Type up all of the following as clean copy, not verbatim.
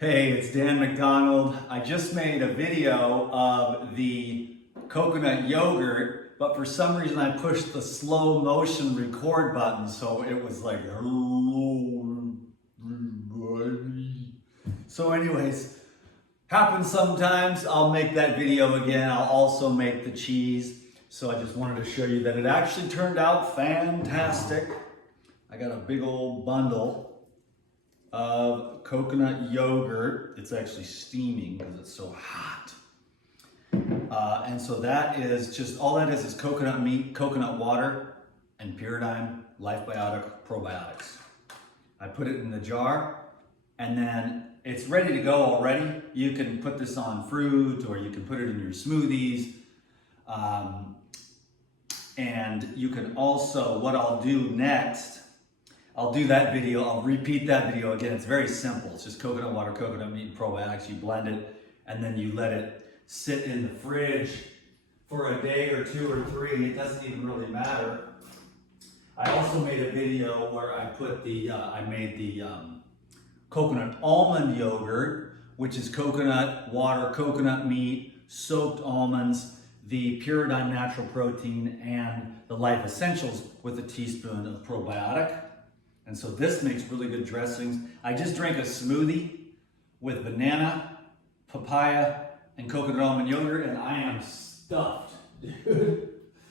Hey, it's Dan McDonald. I just made a video of the coconut yogurt, but for some reason I pushed the slow motion record button, so it was like, hello everybody. So anyways, happens sometimes. I'll make that video again. I'll also make the cheese. So I just wanted to show you that it actually turned out fantastic. I got a big old bundle of coconut yogurt. It's actually steaming because it's so hot. And so that is just, all that is coconut meat, coconut water, and Pyridine Life Biotic probiotics. I put it in the jar and then it's ready to go already. You can put this on fruit or you can put it in your smoothies. And you can also, what I'll do next, I'll do that video, I'll repeat that video again. It's very simple. It's just coconut water, coconut meat, and probiotics. You blend it and then you let it sit in the fridge for a day or two or three. It doesn't even really matter. I also made a video where I put I made the coconut almond yogurt, which is coconut water, coconut meat, soaked almonds, the Pyridine natural protein, and the Life Essentials with a teaspoon of probiotic. And so this makes really good dressings. I just drank a smoothie with banana, papaya, and coconut almond yogurt, and I am stuffed, dude.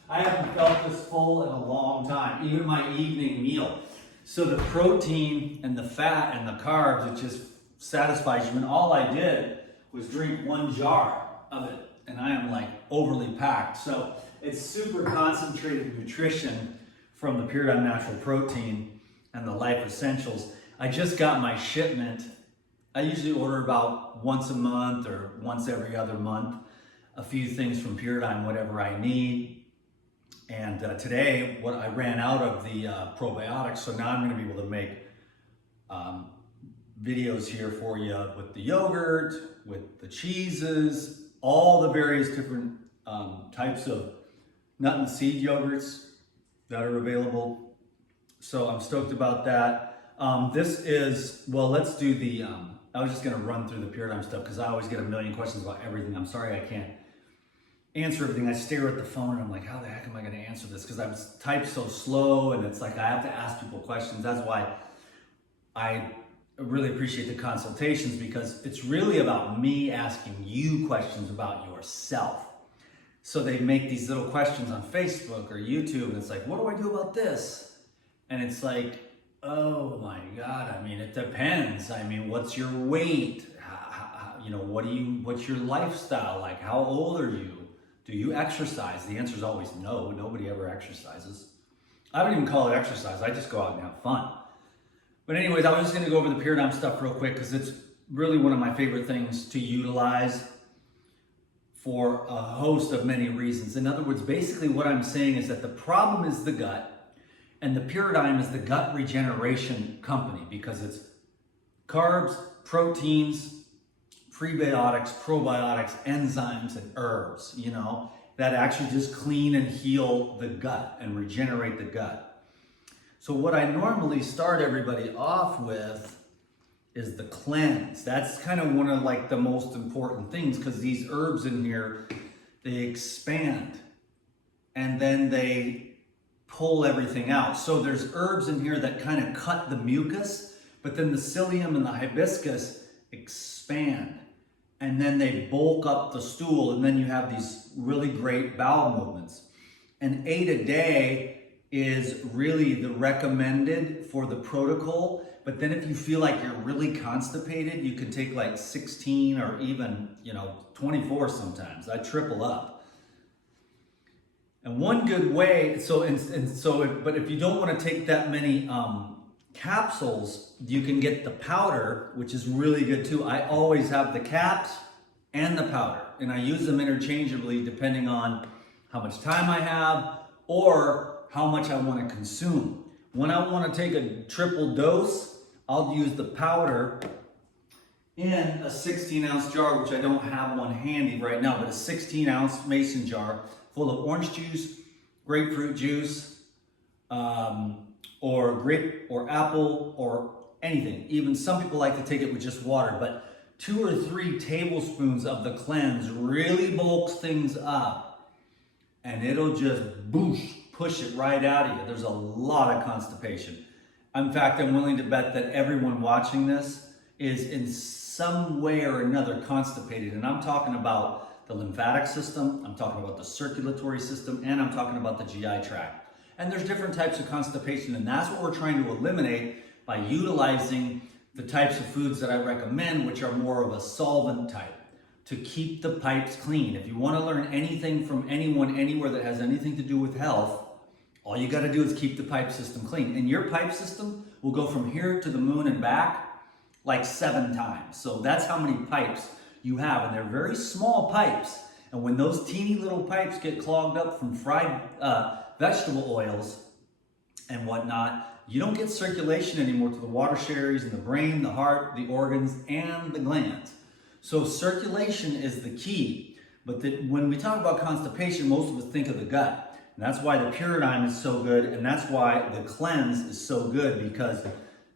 I haven't felt this full in a long time, even my evening meal. So the protein and the fat and the carbs, it just satisfies you. And all I did was drink one jar of it, and I am like overly packed. So it's super concentrated nutrition from the Pyridine natural protein and the Life Essentials. I just got my shipment. I usually order about once a month or once every other month, a few things from Pyridine, whatever I need. And today, what I ran out of the probiotics, so now I'm gonna be able to make videos here for you with the yogurt, with the cheeses, all the various different types of nut and seed yogurts that are available. So I'm stoked about that. This is, well, let's do the, I was just gonna run through the Pyridine stuff because I always get a million questions about everything. I'm sorry I can't answer everything. I stare at the phone and I'm like, how the heck am I gonna answer this? Because I type so slow and it's like I have to ask people questions. That's why I really appreciate the consultations, because it's really about me asking you questions about yourself. So they make these little questions on Facebook or YouTube and it's like, what do I do about this? And it's like, oh my God, I mean, it depends. I mean, what's your weight? You know, what's your lifestyle like? How old are you? Do you exercise? The answer is always no. Nobody ever exercises. I don't even call it exercise. I just go out and have fun. But anyways, I was just gonna go over the Pyridine stuff real quick because it's really one of my favorite things to utilize for a host of many reasons. In other words, basically what I'm saying is that the problem is the gut, and the Pyridine is the gut regeneration company because it's carbs, proteins, prebiotics, probiotics, enzymes, and herbs, you know, that actually just clean and heal the gut and regenerate the gut. So what I normally start everybody off with is the cleanse. That's kind of one of like the most important things because these herbs in here, they expand and then they pull everything out. So there's herbs in here that kind of cut the mucus, but then the psyllium and the hibiscus expand and then they bulk up the stool, and then you have these really great bowel movements. And 8 a day is really the recommended for the protocol. But then if you feel like you're really constipated, you can take like 16 or even, 24 sometimes. I triple up. And one good way, but if you don't want to take that many capsules, you can get the powder, which is really good too. I always have the caps and the powder, and I use them interchangeably depending on how much time I have or how much I want to consume. When I want to take a triple dose, I'll use the powder in a 16-ounce jar, which I don't have one handy right now, but a 16-ounce mason jar full of orange juice, grapefruit juice, or grape or apple or anything. Even some people like to take it with just water, but 2 or 3 tablespoons of the cleanse really bulks things up, and it'll just boosh, push it right out of you. There's a lot of constipation. In fact, I'm willing to bet that everyone watching this is in some way or another constipated. And I'm talking about the lymphatic system, I'm talking about the circulatory system, and I'm talking about the GI tract. And there's different types of constipation, and that's what we're trying to eliminate by utilizing the types of foods that I recommend, which are more of a solvent type, to keep the pipes clean. If you want to learn anything from anyone, anywhere that has anything to do with health, all you got to do is keep the pipe system clean. And your pipe system will go from here to the moon and back like 7 times. So that's how many pipes you have. And they're very small pipes. And when those teeny little pipes get clogged up from fried vegetable oils and whatnot, you don't get circulation anymore to the watershed and the brain, the heart, the organs, and the glands. So circulation is the key. But when we talk about constipation, most of us think of the gut. And that's why the Paradigm is so good, and that's why the cleanse is so good, because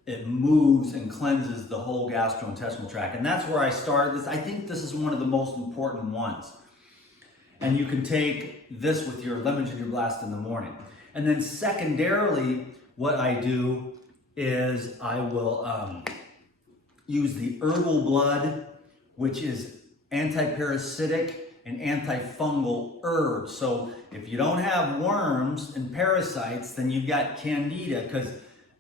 it moves and cleanses the whole gastrointestinal tract. And that's where I started this. I think this is one of the most important ones. And you can take this with your lemon ginger blast in the morning. And then secondarily, what I do is I will use the herbal blood, which is antiparasitic and antifungal herbs. So if you don't have worms and parasites, then you've got candida, because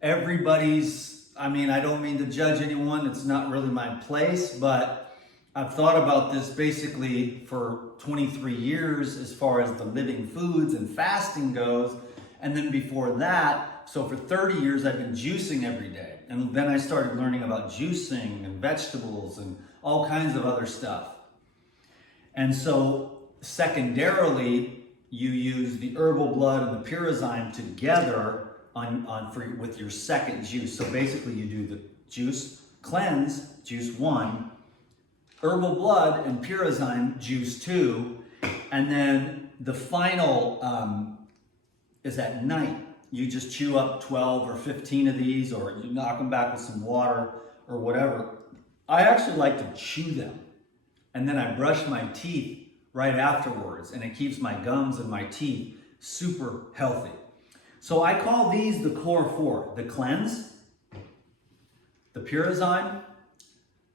everybody's, I don't mean to judge anyone, it's not really my place, but I've thought about this basically for 23 years as far as the living foods and fasting goes. And then before that, so for 30 years, I've been juicing every day. And then I started learning about juicing and vegetables and all kinds of other stuff. And so secondarily, you use the herbal blood and the pyrozyme together with your second juice. So basically you do the juice cleanse, juice 1, herbal blood and pyrozyme, juice 2, and then the final is at night. You just chew up 12 or 15 of these, or you knock them back with some water or whatever. I actually like to chew them, and then I brush my teeth right afterwards, and it keeps my gums and my teeth super healthy. So I call these the core 4: the cleanse, the pyrozyme,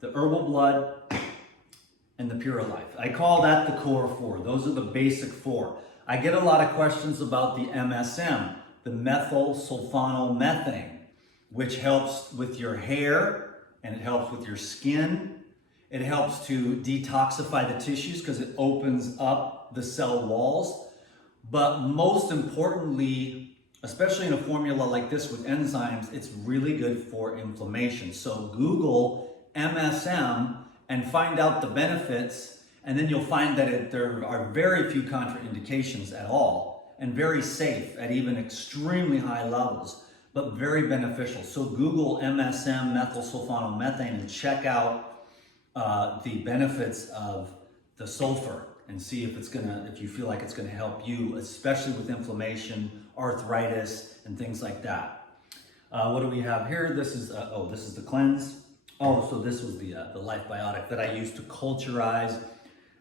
the herbal blood, and the Purolife. I call that the core 4. Those are the basic 4. I get a lot of questions about the MSM, the methyl sulfonomethane, which helps with your hair, and it helps with your skin. It helps to detoxify the tissues because it opens up the cell walls. But most importantly, especially in a formula like this with enzymes, it's really good for inflammation. So Google MSM and find out the benefits, and then you'll find that there are very few contraindications at all, and very safe at even extremely high levels, but very beneficial. So Google MSM, methyl sulfonomethane, and check out the benefits of the sulfur, and see if you feel like it's gonna help you, especially with inflammation, arthritis, and things like that. What do we have here? This is the cleanse. Oh, so this was the Life Biotic that I used to culturize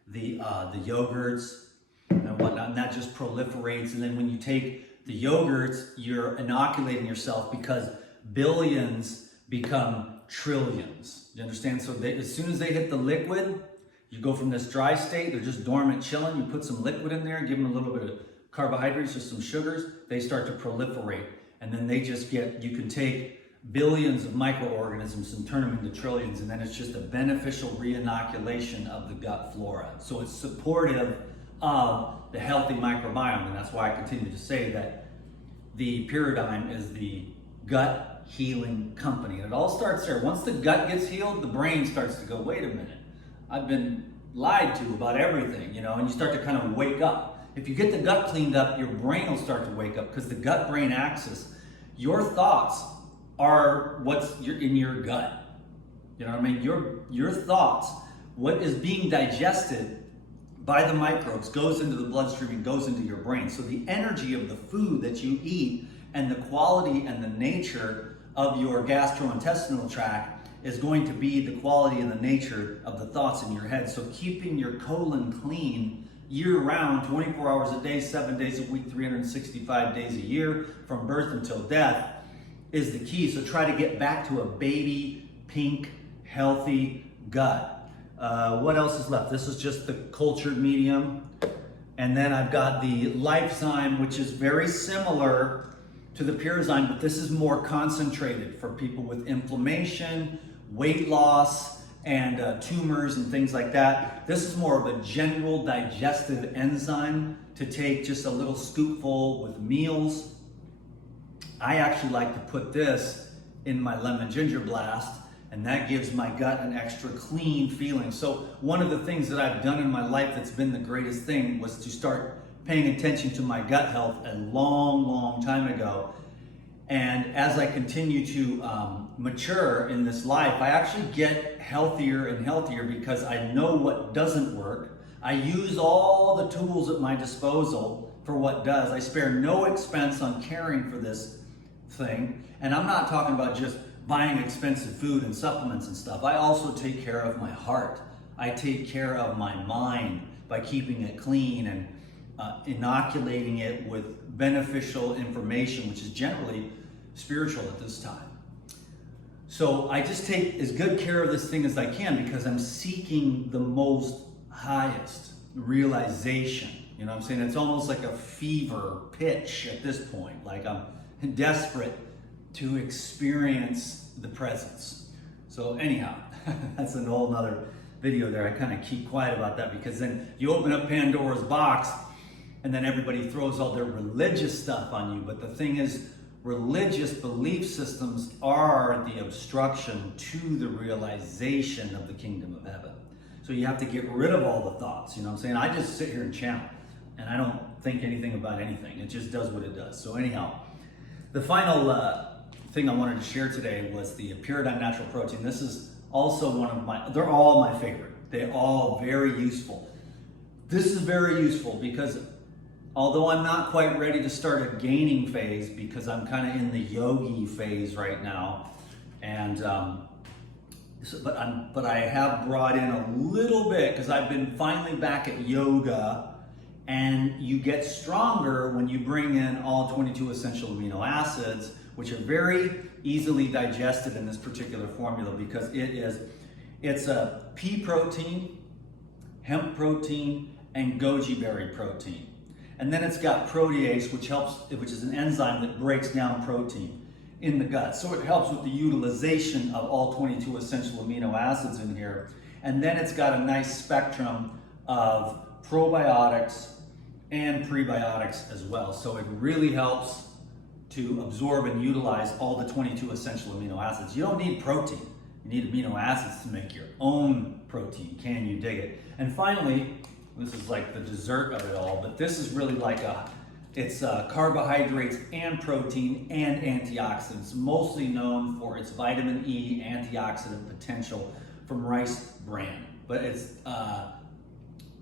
the yogurts and whatnot, and that just proliferates. And then when you take the yogurts, you're inoculating yourself, because billions become trillions. You understand? So as soon as they hit the liquid, you go from this dry state, they're just dormant, chilling. You put some liquid in there, give them a little bit of carbohydrates or some sugars, they start to proliferate. And then you can take billions of microorganisms and turn them into trillions, and then it's just a beneficial reinoculation of the gut flora. So it's supportive of the healthy microbiome, and that's why I continue to say that the Paradigm is the gut healing company. And it all starts there. Once the gut gets healed, the brain starts to go, wait a minute, I've been lied to about everything, and you start to kind of wake up. If you get the gut cleaned up, your brain will start to wake up, because the gut-brain axis, your thoughts are what's in your gut. You know what I mean? Your thoughts, what is being digested by the microbes, goes into the bloodstream and goes into your brain. So the energy of the food that you eat and the quality and the nature of your gastrointestinal tract is going to be the quality and the nature of the thoughts in your head. So keeping your colon clean year-round, 24 hours a day, 7 days a week, 365 days a year, from birth until death, is the key. So try to get back to a baby, pink, healthy gut. What else is left? This is just the cultured medium. And then I've got the Lifezyme, which is very similar to the Purazyme, but this is more concentrated for people with inflammation, weight loss, and tumors and things like that. This is more of a general digestive enzyme to take just a little scoopful with meals. I actually like to put this in my lemon ginger blast, and that gives my gut an extra clean feeling. So one of the things that I've done in my life that's been the greatest thing was to start paying attention to my gut health a long time ago. And as I continue to mature in this life, I actually get healthier and healthier because I know what doesn't work. I use all the tools at my disposal for what does. I spare no expense on caring for this thing. And I'm not talking about just buying expensive food and supplements and stuff. I also take care of my heart. I take care of my mind by keeping it clean and inoculating it with beneficial information, which is generally spiritual at this time. So I just take as good care of this thing as I can because I'm seeking the most highest realization. You know what I'm saying? It's almost like a fever pitch at this point. Like I'm desperate to experience the presence. So anyhow, that's a whole nother video there. I kind of keep quiet about that because then you open up Pandora's box and then everybody throws all their religious stuff on you. But the thing is, religious belief systems are the obstruction to the realization of the kingdom of heaven. So you have to get rid of all the thoughts, you know what I'm saying? I just sit here and channel, and I don't think anything about anything. It just does what it does. So anyhow, the final thing I wanted to share today was the Puradyne Natural Protein. This is also one of my, they're all my favorite. They're all very useful. This is very useful because although I'm not quite ready to start a gaining phase because I'm kind of in the yogi phase right now, and but I have brought in a little bit because I've been finally back at yoga, and you get stronger when you bring in all 22 essential amino acids, which are very easily digested in this particular formula because it's a pea protein, hemp protein, and goji berry protein. And then it's got protease, which is an enzyme that breaks down protein in the gut. So it helps with the utilization of all 22 essential amino acids in here. And then it's got a nice spectrum of probiotics and prebiotics as well. So it really helps to absorb and utilize all the 22 essential amino acids. You don't need protein. You need amino acids to make your own protein. Can you dig it? And finally, this is like the dessert of it all, but this is really like it's carbohydrates and protein and antioxidants, mostly known for its vitamin E antioxidant potential from rice bran. But it's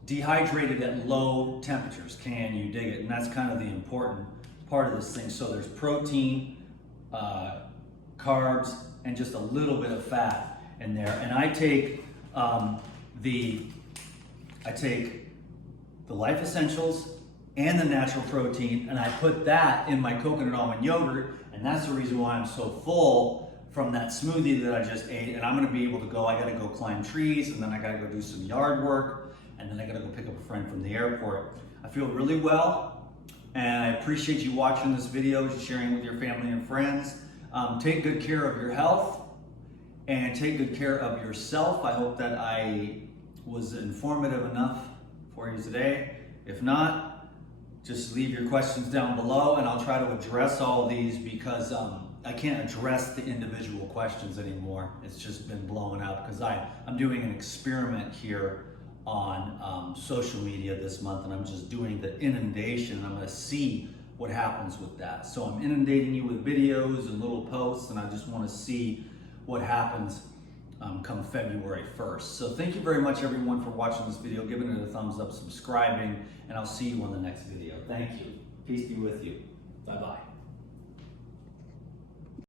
dehydrated at low temperatures. Can you dig it? And that's kind of the important part of this thing. So there's protein, carbs, and just a little bit of fat in there. And I take the Life Essentials and the natural protein, and I put that in my coconut almond yogurt, and that's the reason why I'm so full from that smoothie that I just ate. And I'm gonna be able to go, I gotta go climb trees, and then I gotta go do some yard work, and then I gotta go pick up a friend from the airport. I feel really well, and I appreciate you watching this video, sharing with your family and friends. Take good care of your health, and take good care of yourself. I hope that I was informative enough for you today. If not, just leave your questions down below and I'll try to address all these because I can't address the individual questions anymore. It's just been blown up because I'm doing an experiment here on social media this month, and I'm just doing the inundation, and I'm gonna see what happens with that. So I'm inundating you with videos and little posts, and I just wanna see what happens come February 1st. So thank you very much everyone for watching this video, giving it a thumbs up, subscribing, and I'll see you on the next video. Thank you. Peace be with you. Bye-bye.